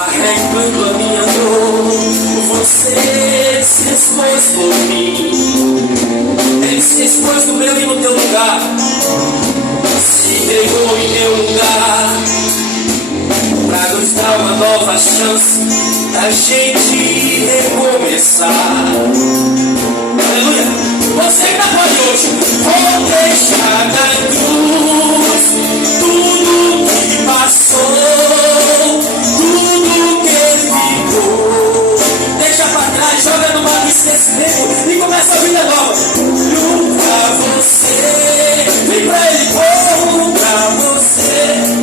arrancando a minha dor. Você se expôs por mim. Ele se expôs no meu e no teu lugar. Se entregou em meu lugar, pra nos dar uma nova chance da gente recomeçar. Aleluia! Você que está pode hoje, vou deixar na cruz tudo que passou, tudo que ficou. Deixa pra trás, joga no mar de esquecimento e começa a vida nova. Vem pra você, vem pra ele, corro pra você.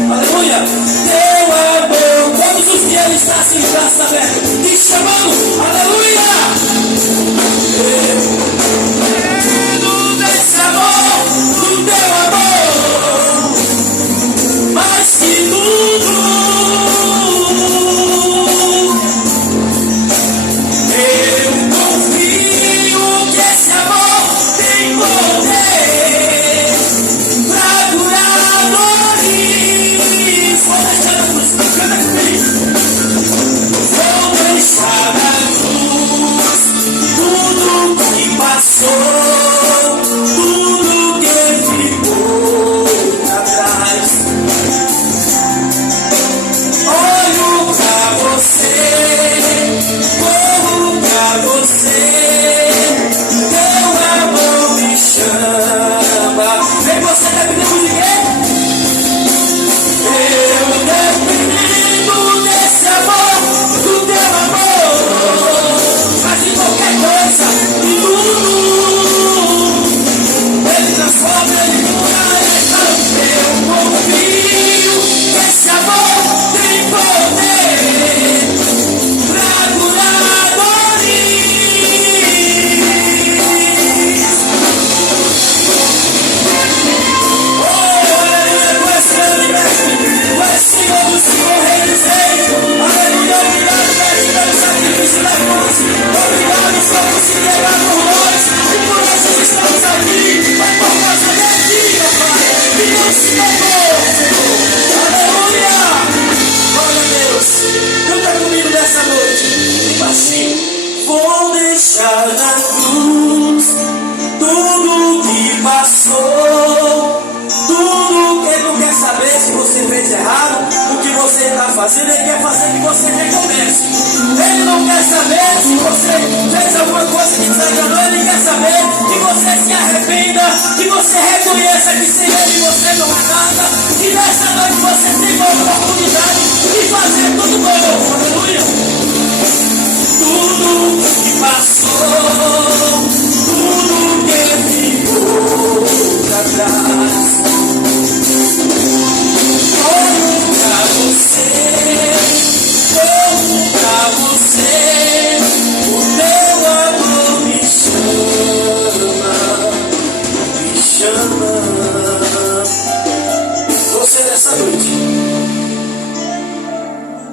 Aleluia! Teu amor, todos os dias ele está assim, de braços abertos, te chamando. Aleluia! Tudo desse amor, do teu amor, mais que tudo, eu confio que esse amor tem poder pra curar dores. Vou deixar na cruz, canta comigo. Vou deixar na cruz tudo que passou, tudo que ficou pra trás. Olho pra você, corro pra você, teu amor me chama. Vem você dependendo de quem? Eu dependo desse amor, do teu amor. Faz qualquer coisa, tudo. Ele transforma, ele cura, ele canta. Eu confio que esse amor tem poder pra curar dores. Oh, aleluia, com esse grande mestre, com esse Senhor do Senhor, Rei dos Reis. Aleluia, obrigado, mestre, pelo sacrifício da cruz. Obrigado, Senhor, por se entregar por nós. E por isso estamos aqui. Mas por causa de ti, meu Pai, e não se louvou, Senhor. Aleluia! Glória a Deus. Canta comigo nessa noite. E baixinho. Vou deixar na cruz tudo que passou, tudo que ele não quer saber se você fez errado, o que você está fazendo. Ele quer fazer que você recomece. Ele não quer saber se você fez alguma coisa que desagradou. Ele quer saber que você se arrependa, que você reconheça que sem ele você não é nada, que nessa noite você tem a oportunidade de fazer tudo novo. Aleluia! Tudo que passou, tudo que ficou pra trás. Corro pra você, corro pra você, o teu amor me chama, Você nessa noite,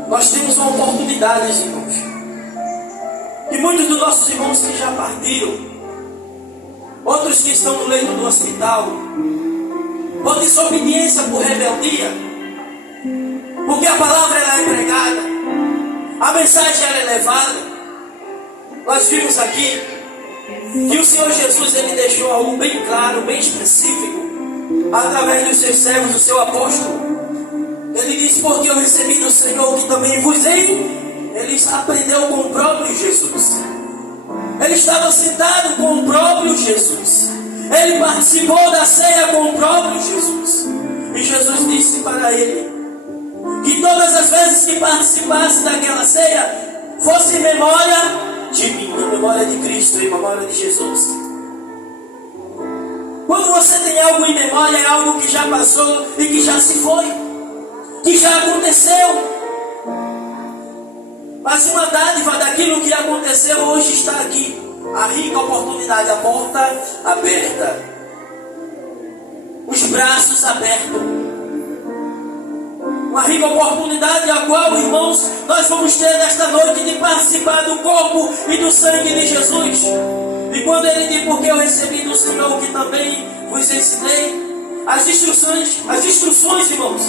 nós temos uma oportunidade, irmãos. E muitos dos nossos irmãos que já partiram, outros que estão no leito do hospital, por desobediência, por rebeldia, porque a palavra ela é pregada, a mensagem ela é levada. Nós vimos aqui que o Senhor Jesus ele deixou algo bem claro, bem específico, através dos seus servos, do seu apóstolo. Ele disse: porque eu recebi do Senhor que também vos hei. Ele aprendeu com o próprio Jesus. Ele estava sentado com o próprio Jesus. Ele participou da ceia com o próprio Jesus. E Jesus disse para ele que todas as vezes que participasse daquela ceia fosse em memória de mim, em memória de Cristo, em memória de Jesus. Quando você tem algo em memória, é algo que já passou e que já se foi, que já aconteceu. Mas uma dádiva daquilo que aconteceu hoje está aqui. A rica oportunidade, a porta aberta, os braços abertos. Uma rica oportunidade a qual, irmãos, nós vamos ter nesta noite de participar do corpo e do sangue de Jesus. E quando ele diz: porque eu recebi do Senhor que também vos ensinei, as instruções, irmãos,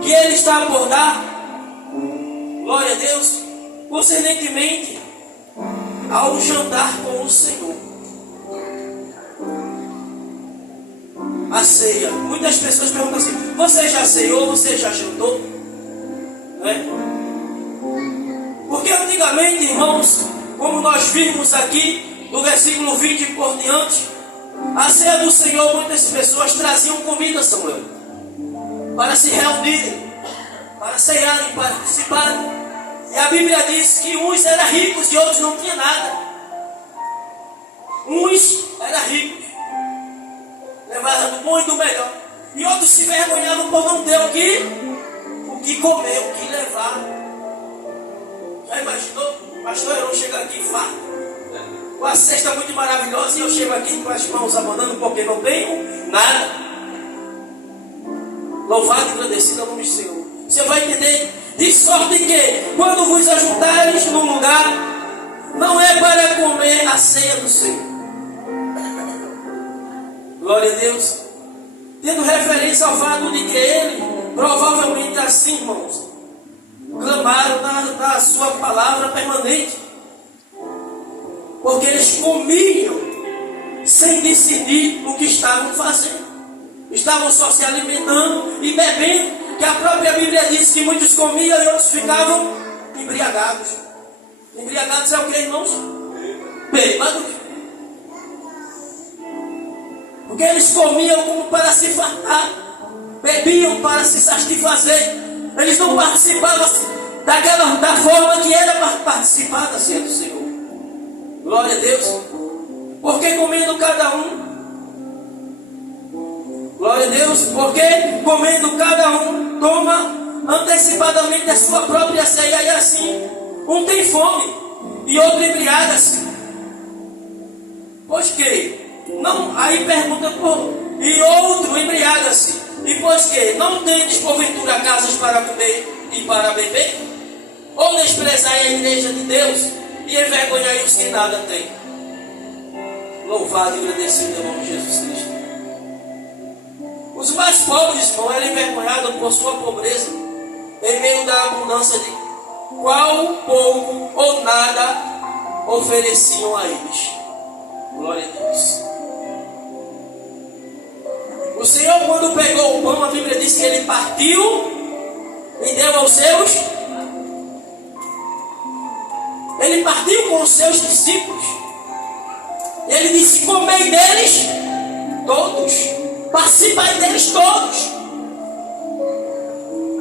que ele está por dar. glória a Deus, concernemente ao jantar com o Senhor. A ceia. Muitas pessoas perguntam assim: você já ceou? Você já jantou? Não é? Porque antigamente, irmãos, como nós vimos aqui no versículo 20 por diante, a ceia do Senhor, muitas pessoas traziam comida, Samuel, para se reunirem, para cearem, para participarem. E a Bíblia diz que uns eram ricos e outros não tinham nada. Uns eram ricos, levaram do bom e do melhor, e outros se vergonhavam por não ter o que comer, o que levar. Já imaginou? Pastor, eu não chego aqui farto, com a cesta muito maravilhosa, e eu chego aqui com as mãos abanando porque não tenho nada. Louvado e agradecido ao nome do Senhor. Você vai entender? De sorte que, quando vos ajuntares num lugar, não é para comer a ceia do Senhor. Glória a Deus. Tendo referência ao fato de que ele, provavelmente assim, irmãos, clamaram na sua palavra permanente. Porque eles comiam sem decidir o que estavam fazendo. Estavam só se alimentando e bebendo, que a própria Bíblia diz que muitos comiam e outros ficavam embriagados. Embriagados é o que, irmãos? Bêbados. Porque eles comiam como para se fartar, bebiam para se satisfazer. Eles não participavam da forma que era para participar da ceia do Senhor. Glória a Deus. Porque comendo cada um, glória a Deus, porque comendo cada um, toma antecipadamente a sua própria ceia, e assim, um tem fome e outro embriaga-se. Pois que? Não, aí pergunta, e outro embriaga-se. E pois que? Não tendes porventura casas para comer e para beber? Ou desprezai a igreja de Deus e envergonhai os que nada têm? Louvado e agradecido em nome de Jesus Cristo. Os mais pobres, irmão, eram envergonhados por sua pobreza, em meio da abundância de qual pouco ou nada ofereciam a eles. Glória a Deus. O Senhor, quando pegou o pão, a Bíblia diz que ele partiu e deu aos seus. Ele partiu com os seus discípulos. Ele disse: comei deles todos, participai deles todos.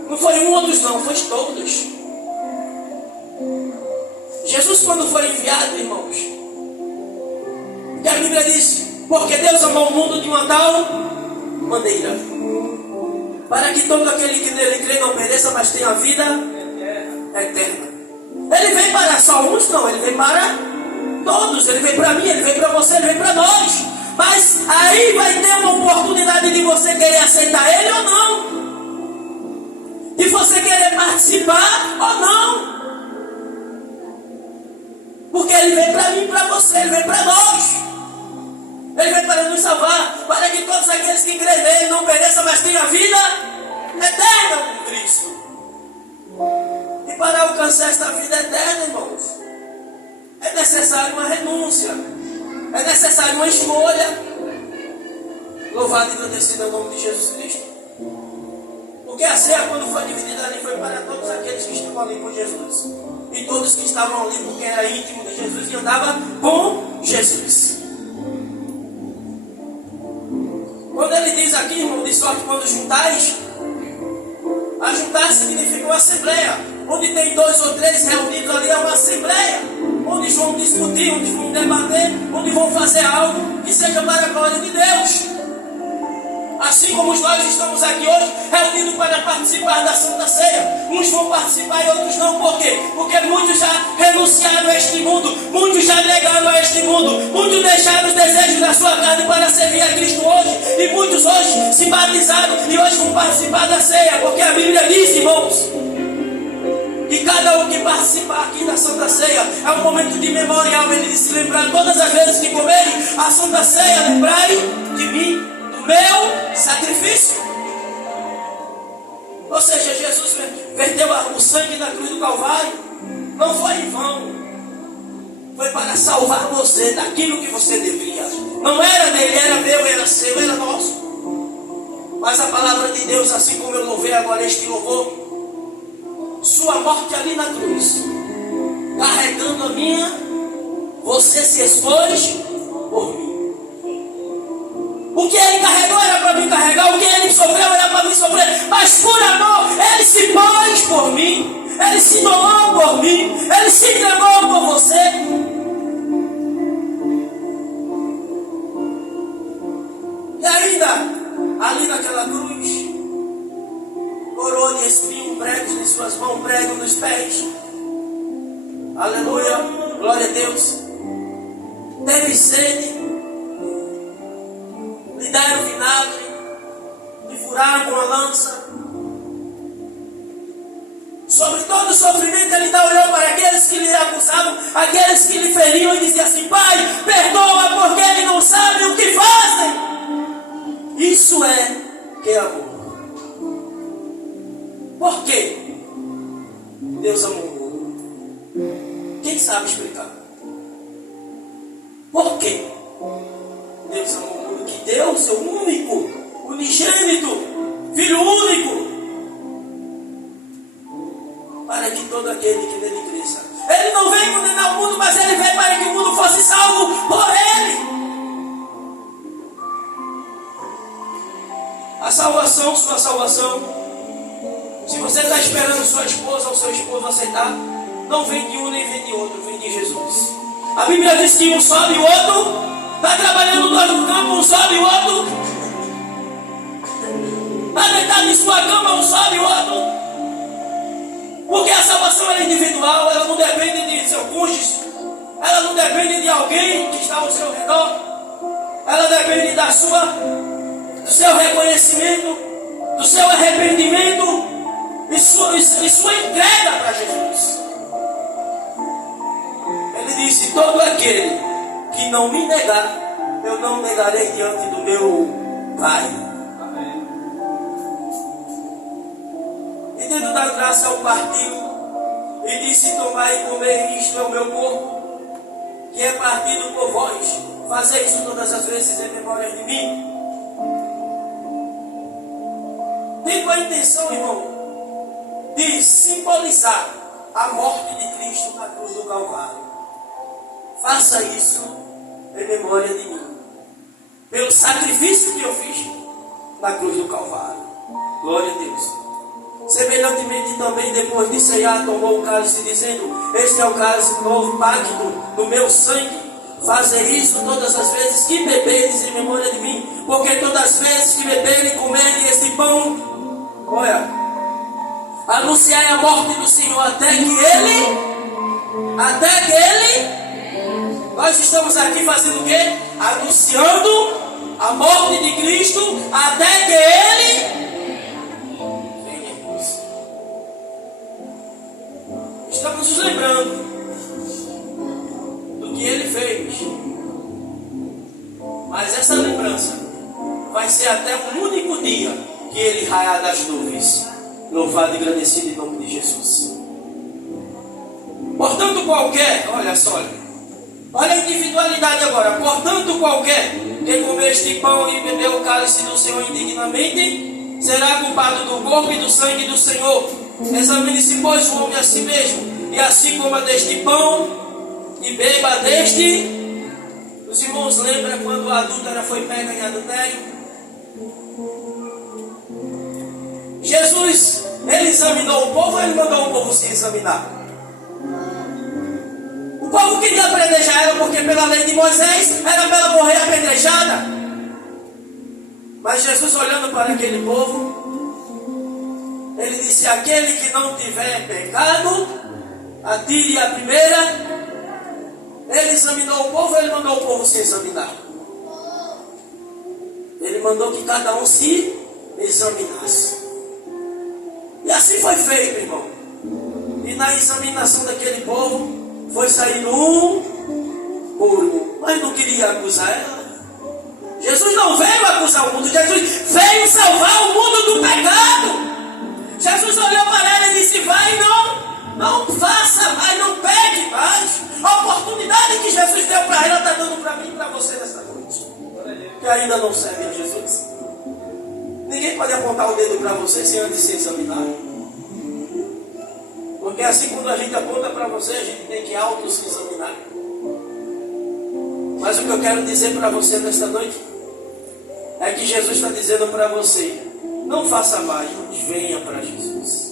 Não foi um ou dois, não, foi todos. Jesus, quando foi enviado, irmãos, que a Bíblia diz: porque Deus amou o mundo de uma tal maneira, para que todo aquele que nele crê não pereça, mas tenha vida eterna. Ele vem para só uns? Não, ele vem para todos. Ele vem para mim, ele vem para você, ele vem para nós. Mas aí vai ter uma oportunidade de você querer aceitar ele ou não, de você querer participar ou não, porque ele vem para mim, para você, ele vem para nós. Ele vem para nos salvar, para que todos aqueles que creem nele não pereçam, mas tenham vida eterna com Cristo. E para alcançar esta vida eterna, irmãos, é necessário uma renúncia, é necessário uma escolha. Louvado e agradecido ao nome de Jesus Cristo. Porque a ceia, quando foi dividida ali, foi para todos aqueles que estavam ali com Jesus, e todos que estavam ali porque era íntimo de Jesus e andava com Jesus. Quando ele diz aqui, irmão, de sorte quando juntais, ajuntar significa uma assembleia. Onde tem 2 ou 3 reunidos ali é uma assembleia. Onde vão discutir, onde vão debater, onde vão fazer algo que seja para a glória de Deus. Assim como nós estamos aqui hoje, reunidos para participar da Santa Ceia. Uns vão participar e outros não. Por quê? Porque muitos já renunciaram a este mundo. Muitos já negaram a este mundo. Muitos deixaram os desejos da sua carne para servir a Cristo hoje. E muitos hoje se batizaram e hoje vão participar da ceia. Porque a Bíblia diz, irmãos, que cada um que participar aqui da Santa Ceia é um momento de memorial. Ele diz: lembrar todas as vezes que comerem a Santa Ceia, lembrai de mim, meu sacrifício. Ou seja, Jesus verteu o sangue na cruz do Calvário para salvar você daquilo que você devia. Não era dele, era meu, era seu, era nosso. Mas a palavra de Deus, assim como eu louvei agora este louvor, sua morte ali na cruz, carregando a minha, você se expôs por mim. O que ele carregou era para me carregar, o que ele sofreu era para me sofrer, mas por amor, ele se pôs por mim, ele se doou por mim, ele se entregou por você. E ainda, ali naquela cruz, coroa de espinho, pregos em suas mãos, prego nos pés. Aleluia, glória a Deus. Teve sede, lhe deram vinagre, lhe furaram com a lança. Sobre todo o sofrimento, ele ainda olhou para aqueles que lhe acusavam, aqueles que lhe feriam, e dizia assim: Pai, perdoa, porque eles não sabem o que fazem. Isso é que é amor. Por quê? Deus amou o mundo. Quem sabe explicar? Por quê? Deus amou o mundo, que deu o seu único, unigênito, Filho único, para que todo aquele que nele cresça. Ele não veio condenar o mundo, mas ele veio para que o mundo fosse salvo por ele. A salvação, sua salvação, se você está esperando sua esposa ou seu esposo aceitar, não vem de um nem vem de outro, vem de Jesus. A Bíblia diz que um sobe e o outro está trabalhando no campo, um sobe e o outro está deitado em sua cama, um sobe e o outro. Porque a salvação é individual, ela não depende de seu cônjuge, ela não depende de alguém que está ao seu redor, ela depende do seu reconhecimento, do seu arrependimento e sua entrega para Jesus. Ele disse: todo aquele que não me negar, eu não negarei diante do meu Pai. Amém. E dentro da graça eu partiu e disse: tomai e comer, isto é o meu corpo, que é partido por vós. Fazei isso todas as vezes em memória de mim. Tem a intenção, irmão, de simbolizar a morte de Cristo na cruz do Calvário. Faça isso em memória de mim, pelo sacrifício que eu fiz na cruz do Calvário. Glória a Deus. Semelhantemente também, depois de ceiar, tomou o cálice, dizendo: este é o cálice do novo pacto do meu sangue. Fazer isso todas as vezes que beberes em memória de mim, porque todas as vezes que beberem e comerem este pão, olha, anunciai a morte do Senhor até que Ele, nós estamos aqui fazendo o quê? Anunciando a morte de Cristo até que Ele venha. Estamos nos lembrando do que Ele fez, mas essa lembrança vai ser até um único dia que Ele raiar das nuvens. Louvado e agradecido em nome de Jesus. Portanto qualquer, olha só, olha a individualidade agora. Portanto qualquer que comer este pão e beber o cálice do Senhor indignamente, será culpado do corpo e do sangue do Senhor. Examine-se, pois, o homem a si mesmo, e assim coma deste pão e beba deste. Os irmãos lembram quando a adúltera foi pega em adultério? Jesus, ele examinou o povo, ou ele mandou o povo se examinar? O povo queria apedrejar ela, porque pela lei de Moisés era para ela morrer apedrejada. Mas Jesus, olhando para aquele povo, ele disse: aquele que não tiver pecado, atire a primeira. Ele examinou o povo, ele mandou o povo se examinar. Ele mandou que cada um se examinasse. E assim foi feito, irmão. E na examinação daquele povo, foi saindo um por um. Mas não queria acusar ela. Jesus não veio acusar o mundo. Jesus veio salvar o mundo do pecado. Jesus olhou para ela e disse: vai, não faça mais, não pegue mais. A oportunidade que que Jesus deu para ela, está dando para mim e para você nessa noite. Que ainda não serve a Jesus. Ninguém pode apontar o dedo para você sem antes se examinar. Porque assim, quando a gente aponta para você, a gente tem que auto se examinar. Mas o que eu quero dizer para você nesta noite é que Jesus está dizendo para você: não faça mais, mas venha para Jesus.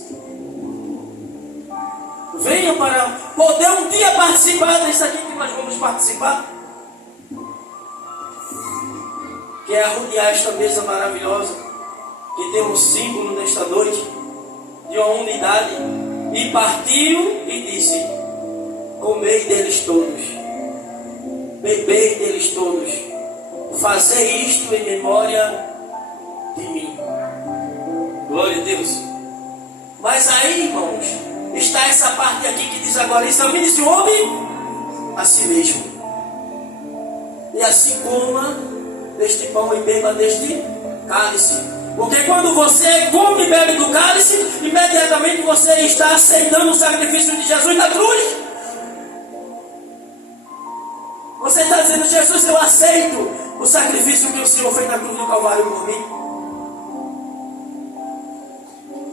Venha para poder um dia participar disso aqui que nós vamos participar, que é arrodear esta mesa maravilhosa, que tem um símbolo nesta noite de uma unidade. E partiu e disse: comei deles todos, bebei deles todos, fazei isto em memória de mim. Glória a Deus. Mas aí, irmãos, está essa parte aqui que diz agora: examine-se o homem a si mesmo, e assim coma deste pão e beba deste cálice. Porque quando você come e bebe do cálice, imediatamente você está aceitando o sacrifício de Jesus na cruz. Você está dizendo: Jesus, eu aceito o sacrifício que o Senhor fez na cruz do Calvário por mim.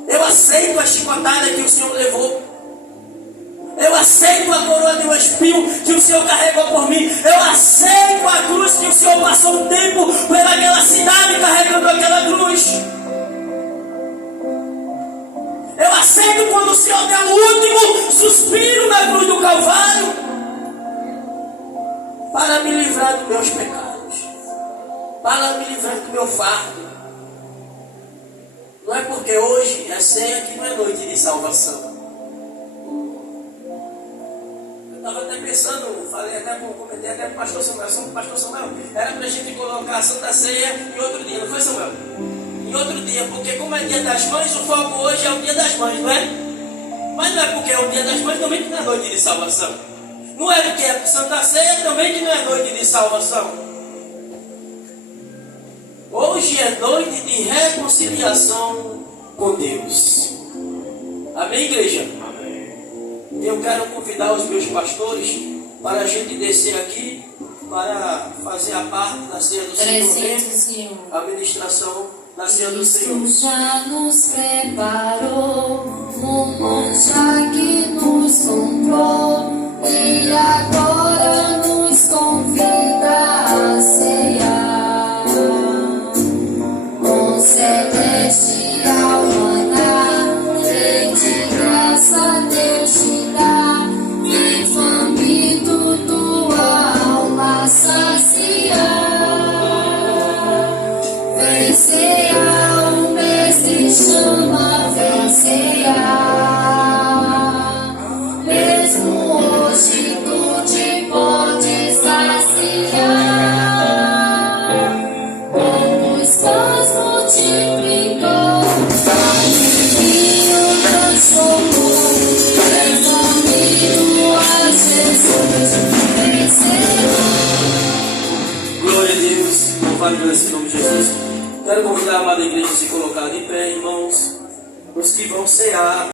Eu aceito a chicotada que o Senhor levou. Eu aceito a coroa de um espinho que o Senhor carregou por mim. Eu aceito a cruz que o Senhor passou um tempo pelaquela cidade carregando aquela cruz. Eu aceito quando o Senhor deu o último suspiro na cruz do Calvário para me livrar dos meus pecados, para me livrar do meu fardo. Não é porque hoje é ceia que não é noite de salvação. Estava até pensando, comentei até com o pastor Samuel, era para a gente colocar a Santa Ceia em outro dia, não foi, Samuel? Em outro dia, porque como é dia das mães, o foco hoje é o dia das mães, não é? Mas não é porque é o dia das mães também que não é noite de salvação. Não é porque é Santa Ceia também que não é noite de salvação. Hoje é noite de reconciliação com Deus. Amém, igreja? Eu quero convidar os meus pastores para a gente descer aqui para fazer a parte da ceia do Senhor, a ministração da ceia do Senhor. Cristo já nos preparou, o pão já que nos comprou, e agora nos convida a cear com celestial maná, que de graça Deus te dá, e faminto tua alma saciar. Vem cear, o Mestre chama, vem cear. Mesmo hoje tu te podes saciar. Poucos pães multiplicou, vinho transformou, resumido a Jesus, vem cear. Glória a Deus, louvado esse nome de Jesus. Quero convidar a amada igreja a se colocar de pé, irmãos, os que vão cear.